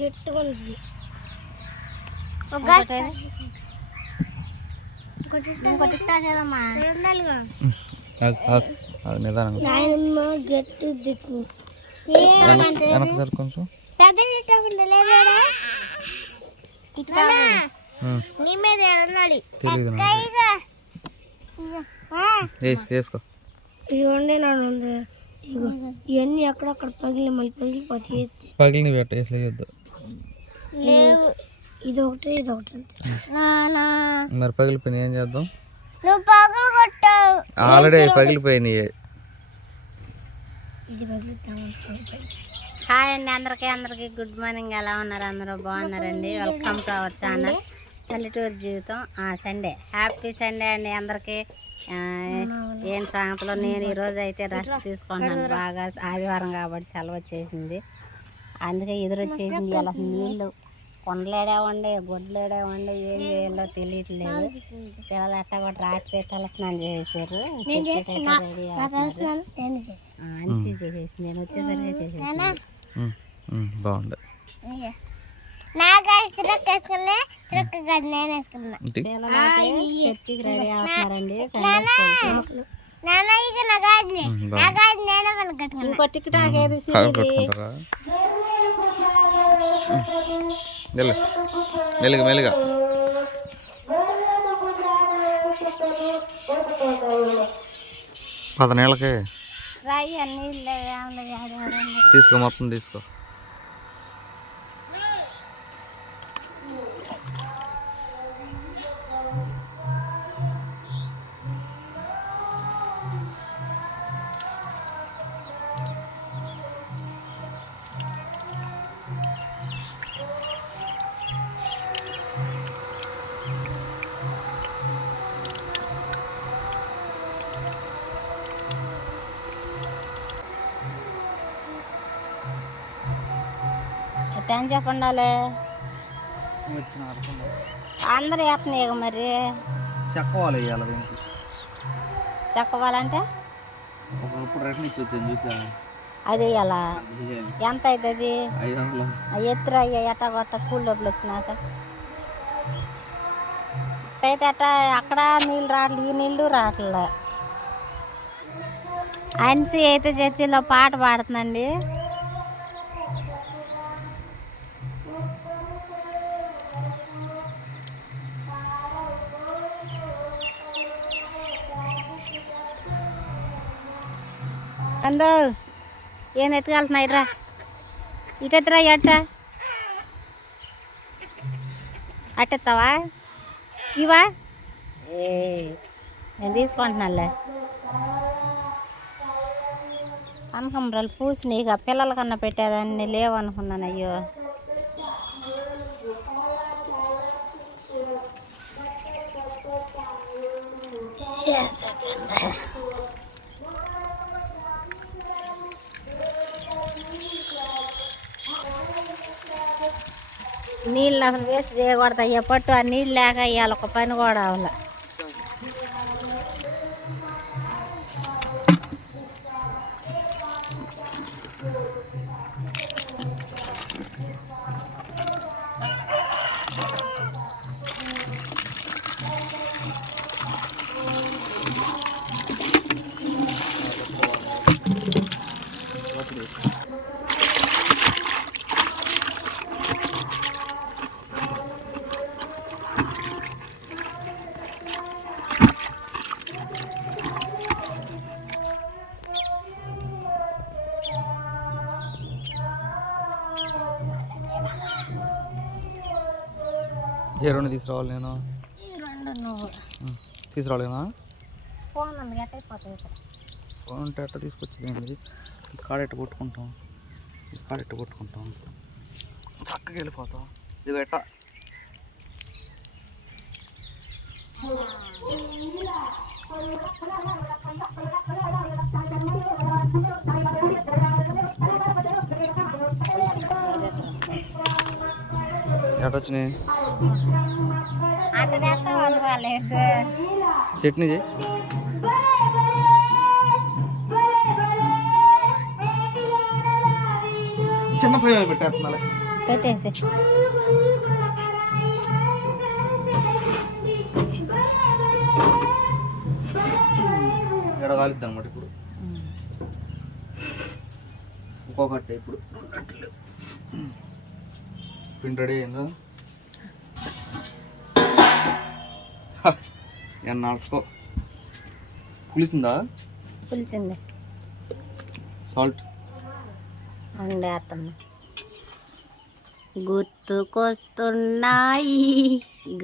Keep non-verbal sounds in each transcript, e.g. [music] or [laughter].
గట్టిగా ఉంది గట్టి దిక్కు. కొంచెం. పెద్ద నీ మీద వేసుకో. ఇదిగోండి నాన్న ఇగో ఇవన్నీ అక్కడక్కడ పగిలి మళ్ళీ పగిలిపోతాయి పగిలిన పెట్ట వేసి వేయొద్దు లేవు. ఇది ఒకటి ఇది ఒకటి మరి పగిలిపోయినాయి ఏం చేద్దాం? నువ్వు పగలు కొట్టావు. ఆల్రెడీ పగిలిపోయినాయి. హాయ్ అండి అందరికీ అందరికీ గుడ్ మార్నింగ్. ఎలా ఉన్నారు అందరూ? బాగున్నారండి? Welcome to our channel. పల్లెటూరు జీవితం సండే హ్యాపీ సండే అండి అందరికీ. ఆ, ఏం సంగతిలో? నేను ఈరోజు అయితే రెస్ట్ తీసుకుంటున్నాను బాగా ఆదివారం కాబట్టి సెలవు వచ్చేసింది. అందుకే ఎదురు వచ్చేసింది ఇలా నీళ్ళు. కొండలేడేవండి గొడ్లేడేవండి ఏం చేయాలో తెలియట్లేదు. పిల్లలు ఎట్టా కూడా రాత్రి తల స్నానం చేసేసారు. చర్చికి అయితే రెడీ అవుతున్నారు నేను చేశాను ఆ, అన్సీ చేసేసి నేను వచ్చేసరికి చేసేసి బాగుంది. చర్చికి రెడీ అవుతున్నారండి. ఇంకో టికెట్ ఆగేది వెళ్ళు మెల్లిగా మెల్లిగా పదనేళ్ళకి తీసుకో మొత్తం తీసుకో. అని చెప్పండాలే? అందరు వేస్తున్నాయి ఇక మరి. చెక్కవాలి చెక్కవాలంటే అది ఎలా ఎంత అవుతుంది? ఎత్తురు అయ్యా ఎట్ట కొట్ట? కూల్ డబ్బులు వచ్చినాక. అయితే అట్ట అక్కడ నీళ్ళు రావట్లేదు ఈ నీళ్ళు రావట్లే. అన్సి అయితే చర్చిలో పాట పాడుతుందండి. అందో ఏం ఎత్తుకెళ్తున్నాయి రా? ఇటు ఎత్తురా అట్టెత్తావా ఇవా ఏ నేను తీసుకుంటున్నాలే కనకంబరాలు పూసినాయి ఇక పిల్లల కన్నా పెట్టేదాన్ని లేవనుకున్నాను అయ్యో. నీళ్ళు అసలు వేస్ట్ చేయకూడదు అయ్యే. పట్టు ఆ నీళ్ళు లేక ఇవాళ ఒక పని కూడా అవ్వాలి. ఏ రెండు తీసుకురావాలి నేను? ఈ రెండు నువ్వు. ఉమ్, తీసుకురాలేనా? ఫోన్ ఉంది గట్ట అయిపోతుంది ఫోన్ ఉంటే అట్ట తీసుకొచ్చింది ఈ కాడ ఎట్ట కొట్టుకుంటాం? ఈ కాడ ఎట్ట కొట్టుకుంటాం? చక్కగా వెళ్ళిపోతాం. ఇది ఎట్ట? ఎట్ట వచ్చినాయి ఎటొచ్చినాయి చట్నీ చేయి. చిన్న ఫ్రేమ్ పెట్టేస్తున్నా పెట్టేసి. ఎడగాలిద్దాం అన్నమాట ఇప్పుడు. ఇంకొకటి ఇప్పుడు. పిండి రెడీ అయిందా ఎన్నాళ్ళకో పులిసిందా? పులిచింది సాల్ట్. వండేస్తున్నా గుర్తుకొస్తున్నాయి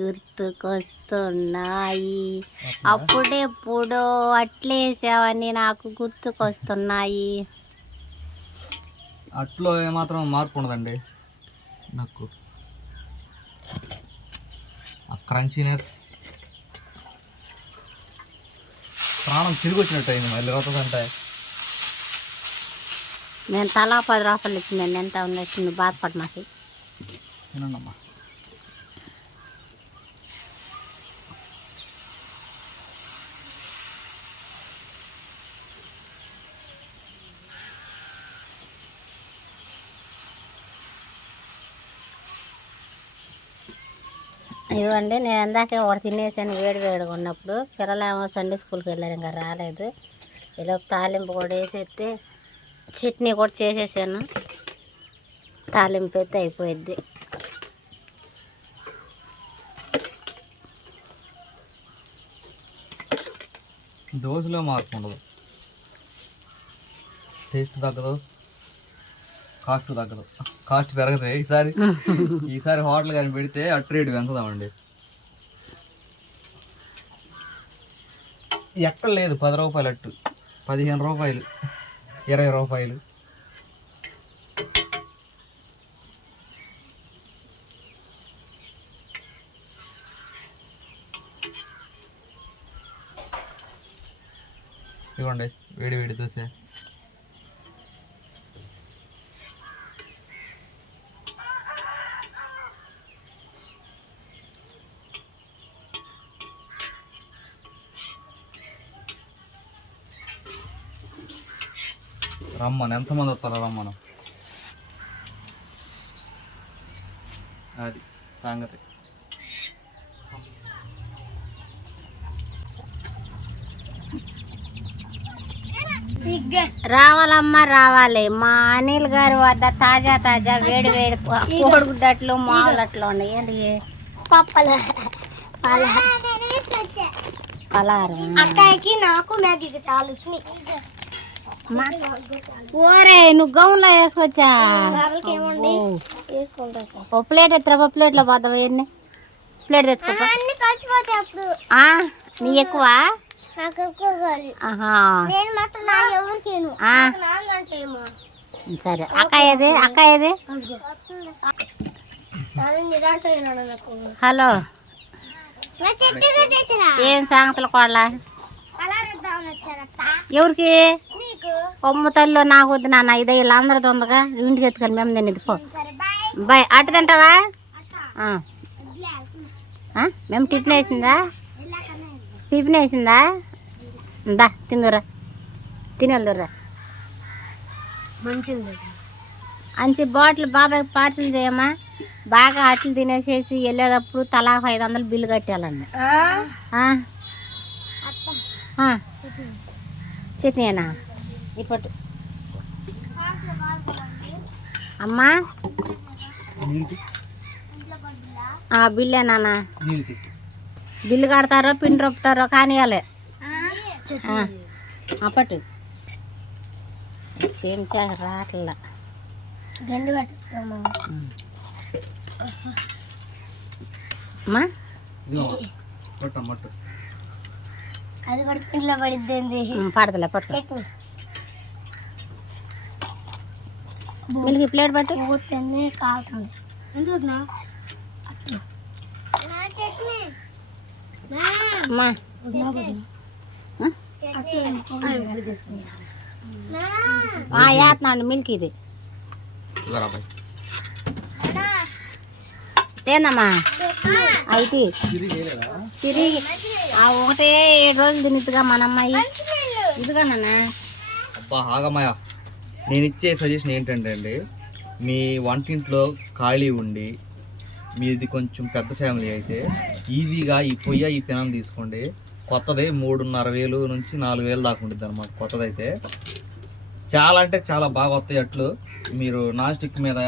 గుర్తుకొస్తున్నాయి. అప్పుడెప్పుడో అట్లేసావని నాకు గుర్తుకొస్తున్నాయి. అట్లో ఏమాత్రం మార్పు ఉండదండి. నాకు ఆ క్రంచీనెస్ ప్రాణం తిరిగి వచ్చినట్టు అయింది మళ్ళీ అవుతుందంటే నేను తలా పది రూపాయలు ఇచ్చిందండి ఎంత నువ్వు బాధపడ మాకు తినండమ్మా ఇవ్వండి నేను ఇందాకే ఒకటి తినేసాను వేడి వేడిగా ఉన్నప్పుడు. పిల్లలేమో సండే స్కూల్కి వెళ్ళారు ఇంకా రాలేదు. ఇలా తాలింపు కూడా వేసేస్తే చట్నీ కూడా చేసేసాను. తాలింపు అయితే అయిపోయిద్ది. దోశలో మార్పు ఉండదు. టేస్ట్ తగ్గదు. కాస్ట్ తగ్గదు. కాస్ట్ పెరగదు. ఈసారి [laughs] ఈసారి హోటల్ కానీ పెడితే అట్టు రేటు పెంచుదామండి. ఎక్కడ లేదు. పది రూపాయలు అట్టు. పదిహేను రూపాయలు. ఇరవై రూపాయలు. ఇవ్వండి. వేడి వేడి దోశ. రమ్మను. ఎంతమంది వస్తారో రమ్మను? అది సంగతి. రావాలమ్మా రావాలి. మా అనిల్ గారి వద్ద తాజా తాజా వేడి వేడి కోడిగుడ్డట్లు మావులట్లు ఉన్నాయి. ఏంటి పప్పల. పల. పలారం అక్కడికి నాకు మ్యాగీకి చాలా వచ్చినాయి. ఓరే నువ్వు గౌన్లో వేసుకొచ్చా? ఓ. ప్లేట్ ఎత్తరా ఓ ప్లేట్లో పోతావు ఎన్ని ప్లేట్ తెచ్చుకో అన్ని కలిసిపోతాయి అప్పుడు. ఆ, నీ ఎక్కువ? సరే. అక్క ఏది? అక్క ఏది? హలో. నా చెట్టుగా తెచ్చిరా ఏం సంగతులు కోడలా? ఎవరికి? కొమ్మ తల్లిలో నాకు వద్దు నాన్న. ఇదే వీళ్ళందరిది ఉందిగా. ఇంటికి ఎత్తుకొని మేము తినేది. పో. సరే బాయ్. అటు తింటావా? అత్త ఆ. వదిలే, వెళ్తున్నా. ఆ? మేము టిఫిన్ వేసిందా. టిఫిన్ వేసిందా? దా తిందురా. తినేదురా మంచిది అంచి బాటిల్ బాబాయ్ పార్సల్ చేయమ్మా. బాగా అట్లు తినేసేసి వెళ్ళేటప్పుడు తలా ఐదు వందలు బిల్లు కట్టాలండి ఆ? ఆ. చట్నీనా ఇప్పుడు అమ్మా. ఆ బిల్లే నాన్న. బిల్లు కడతారో పిండి రొప్పుతారో కానియాలే అప్పటి చెంచా రాట్లా. అమ్మా. మట్టు అది కూడా ఇంట్లో పడిద్ది పడతలే చట్నీ మిల్కి ప్లేట్ పట్టు. ఊతనే కాలుతుంది. ఎందుకు నా చట్నీ అమ్మా ఆ, వేస్తున్నాండి మిల్క్ ఇది తేనమ్మా అయితే ఆ ఒకటే ఏడు రోజులు తినిద్దుగా మన అమ్మాయి ఇదిగా నాన్న. అబ్బా ఆగమ్మయ్య. నేను ఇచ్చే సజెషన్ ఏంటంటే అండి మీ వంటింట్లో ఖాళీ ఉండి మీది కొంచెం పెద్ద ఫ్యామిలీ అయితే ఈజీగా ఈ పొయ్య ఈ పెనం తీసుకోండి. కొత్తది మూడున్నర వేలు నుంచి నాలుగు వేలు దాకా ఉంటుంది అనమాట కొత్తదైతే. చాలా అంటే చాలా బాగా వస్తాయి అట్లు. మీరు నాన్ స్టిక్ మీద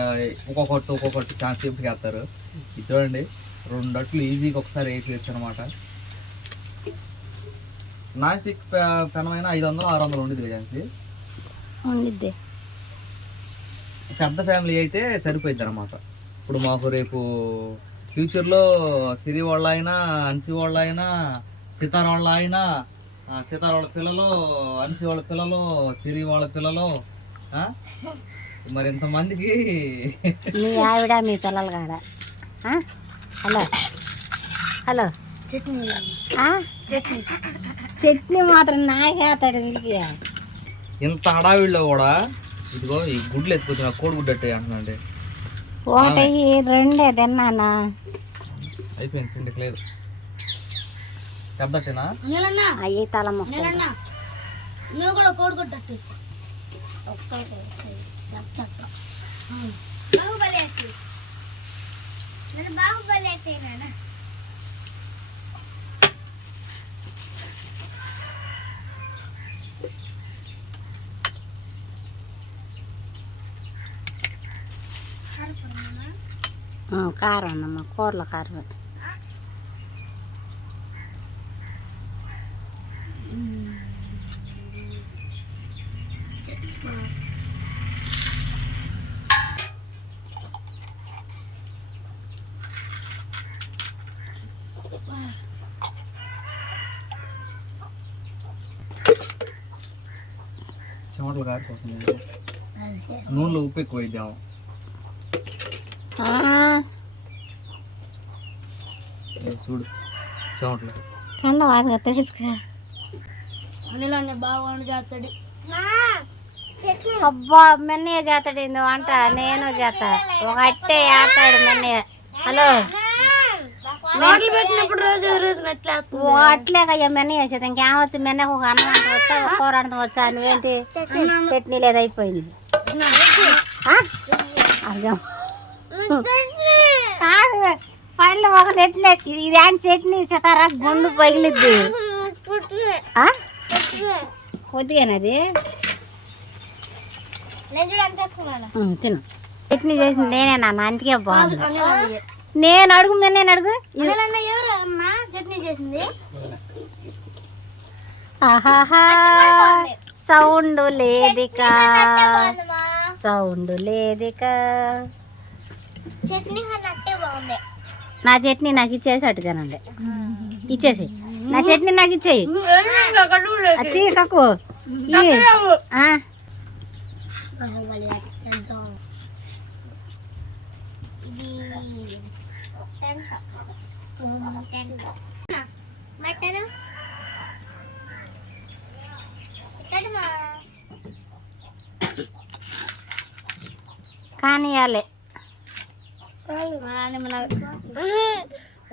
ఒక్కొక్కటి ఒక్కొక్కటి ఛాన్స్ సేపుకి వేస్తారు. ఇది చూడండి. రెండు అట్లు ఈజీగా ఒకసారి వేసేయచ్చు అనమాట నాన్ స్టిక్ పెనమైన ఐదు వందలు ఆరు వందలు ఉండేది ఛాన్స్ ఉండిద్ది. పెద్ద ఫ్యామిలీ అయితే సరిపోయింది అనమాట ఇప్పుడు మాకు రేపు ఫ్యూచర్లో సిరి వాళ్ళ అయినా అన్సి వాళ్ళ అయినా సీతార వాళ్ళ అయినా సీతార వాళ్ళ పిల్లలు అన్సి వాళ్ళ పిల్లలు సిరి వాళ్ళ పిల్లలు? మరి ఇంతమందికి మీ ఆవిడ మీ పిల్లలు కాడ? హలో. హలో. చట్నీ ఆ? చట్నీ మాత్రం నాకే అతడు వీడికి ఇంత హడావిడిలో కూడా ఇదిగో ఈ గుడ్లు ఎత్తుకొచ్చిన కోడి గుడ్డు అట్టే అంటున్నాండి ఒకటి రెండే తిన్నాను? అయిపోయింది పిండికి లేదు. నెలన్నా అయ్యి తల నువ్వు కూడా కోడుకుంటట్టు బాహుబలి అట్టి నేను బాహుబలి అట్టేనా ఆ, కారం అన్నమ్మ కూరల కారం చెమటలు కారిపోతుంది నూనెలో ఉప్పు ఎక్కువ వేద్దాము ఆ, ఇది చూడు. చెమటలు కండ వాసగా తెలుసుగా అనిలన్న బాగుండి చేస్తాడు. అబ్బా మెన్నయ్య చేస్తాడు వంట నేను చేస్తా. ఒక అట్టే వేస్తాడు మెన్నయ్య. హలో? నోట్లు పెట్టినప్పుడు రోజు రోజు అట్లా ఓ అట్లేకయ్యా మెన్నయ్య చేసేది. ఇంకేం వచ్చి మెన్నకు ఒక అన్నం అంత వచ్చా? ఒక కూర అంత వచ్చా? నువ్వేంటి? చట్నీ లేదు అయిపోయింది. ఆ? అర్థం కాదు. పళ్ళు ఒక చట్నీ ఇది ఏంటి చట్నీ? సతారా గుండు పగిలిద్ది? కొద్దిగానది తిను. చట్నీ చేసింది నేనే నాన్న అందుకే బాగుంది. నేను అడుగు మీరు నేను అడుగు? చట్నీ చేసింది. సౌండ్ లేదిక. సౌండ్ లేదిక. చట్నీ బాగుంది. నా చట్నీ నాకు ఇచ్చేసి అటుగానండి ఇచ్చేసి నా చట్నీ నాకు ఇచ్చేయి. అది తీకకు ఇయ్యి.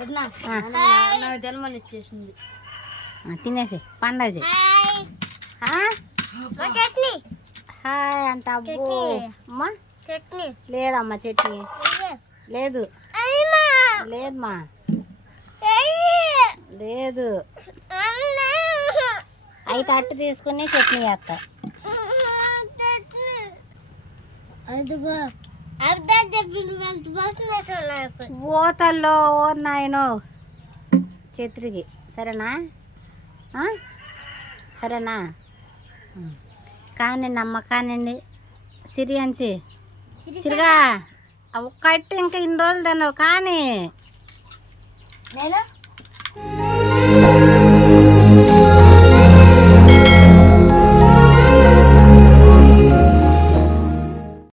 నాకు జన్మని ఇచ్చేసింది తినేసి పండేసి చట్నీ. హాయ్ అంట అబ్బో. అమ్మా. చట్నీ. లేదమ్మా చట్నీ. లేదు. లేదమ్మా. లేదు. అయితే అట్టు తీసుకుని చట్నీ చేస్తా. అదిగో. ఓతల్లో ఓ నాయనో చెత్రికి సరేనా? సరేనా. కానివ్వండి అమ్మ కానివ్వండి సిరియాన్సి సిరిగా ఆ ఒక్క అట్టు ఇంకా ఇన్ని రోజులు తిన్నావు కానీ. నేను?